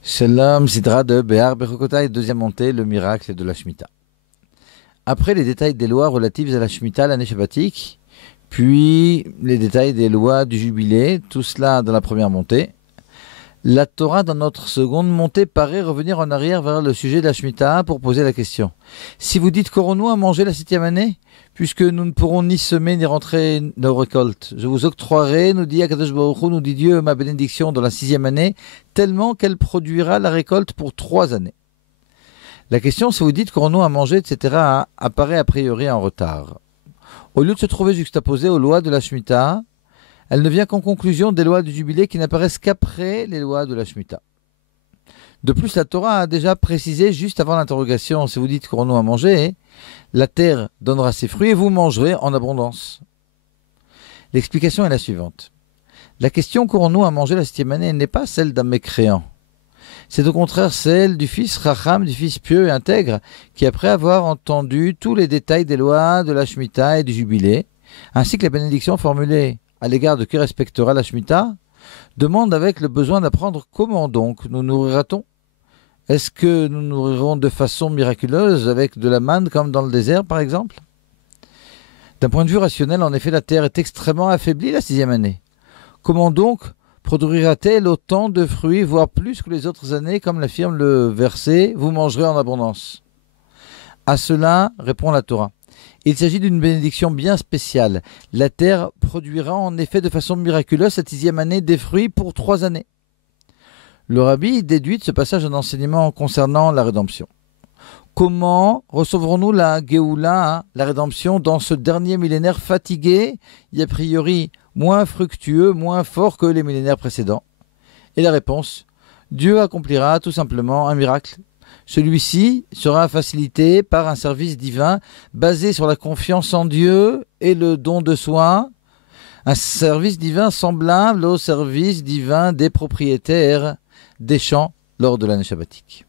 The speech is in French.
Shalom, Sidra de Béar Bechokotai, deuxième montée, le miracle de la Shemitah. Après les détails des lois relatives à la Shemitah, l'année shabbatique, puis les détails des lois du jubilé, tout cela dans la première montée, la Torah dans notre seconde montée paraît revenir en arrière vers le sujet de la Shemitah pour poser la question. Si vous dites qu'aurons-nous à manger la 7e année, puisque nous ne pourrons ni semer ni rentrer nos récoltes, je vous octroierai, nous dit Akadosh Baruch Hu, nous dit Dieu, ma bénédiction dans la 6e année, tellement qu'elle produira la récolte pour 3 années. La question, si vous dites qu'aurons-nous à manger, etc., apparaît a priori en retard. Au lieu de se trouver juxtaposée aux lois de la Shemitah, elle ne vient qu'en conclusion des lois du jubilé qui n'apparaissent qu'après les lois de la Shemitah. De plus, la Torah a déjà précisé juste avant l'interrogation, si vous dites qu'aurons-nous à manger, la terre donnera ses fruits et vous mangerez en abondance. L'explication est la suivante. La question qu'aurons-nous à manger la 7e année n'est pas celle d'un mécréant. C'est au contraire celle du fils Racham, du fils pieux et intègre, qui après avoir entendu tous les détails des lois de la Shemitah et du jubilé, ainsi que les bénédictions formulées à l'égard de qui respectera la Shemitah, demande avec le besoin d'apprendre comment donc nous nourrira-t-on. Est-ce que nous nourrirons de façon miraculeuse avec de la manne comme dans le désert par exemple? D'un point de vue rationnel, en effet, la terre est extrêmement affaiblie la 6e année. Comment donc produira-t-elle autant de fruits, voire plus que les autres années, comme l'affirme le verset « Vous mangerez en abondance ». À cela répond la Torah. Il s'agit d'une bénédiction bien spéciale. La terre produira en effet de façon miraculeuse cette 6e année des fruits pour 3 années. Le rabbi déduit de ce passage un enseignement concernant la rédemption. Comment recevrons-nous la Géoula, la rédemption, dans ce dernier millénaire fatigué et a priori moins fructueux, moins fort que les millénaires précédents? Et la réponse, Dieu accomplira tout simplement un miracle. Celui-ci sera facilité par un service divin basé sur la confiance en Dieu et le don de soi, un service divin semblable au service divin des propriétaires des champs lors de l'année shabbatique.